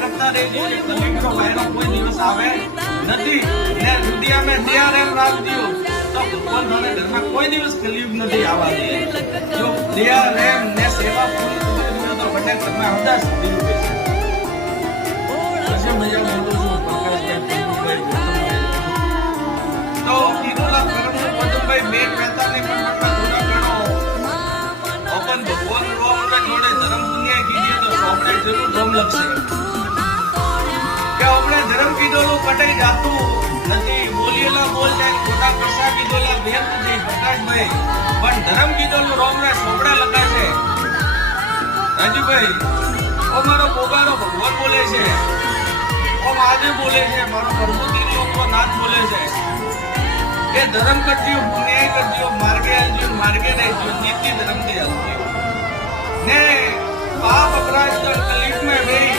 करता रहिए कि कलियुगનો વાયરો કોઈ દિવસ આવે નથી ને દુનિયા में तैयार એમ રાખજો તો ભગવાન મારા ઘરમાં કોઈ દિવસ કલિયુગ નથી આવવા દે જો તૈયાર એમ ને સેવા પૂરી કરી તો બટે તમે હદા સુધી ઉભે છે મજા બોલું છું પ્રકાશભાઈ તો ઈરોલા કરમનું પદમભાઈ મેં કહેતા નહીં પણ થોડા ઘણો ઓપન ભગવાન રોમ જોડે ધર્મ દુનિયા કીધી તો આપણે જરૂર રોમ લખશે કે આપણે ધર્મ કીધોલું કટાઈ જાતું નથી બોલેલા બોલ જાય ખોટા કસા કીધોલા બેન નથી પ્રકાશભાઈ પણ ધર્મ કીધોલું રોમ ને સોપડા લખાશે રાજુભાઈ ઓ મારો પોગારો ભગવાન બોલે છે ઓ મહાદેવ બોલે છે મારો પ્રભુતિ લોકો નાથ બોલે છે કે ધર્મ કરજો ન્યાય કરજો માર્ગે આવજો માર્ગે રહેજો નીતિ ધર્મ થી આવજો ને પાપ અપરાધ કલિયુગ में मेरी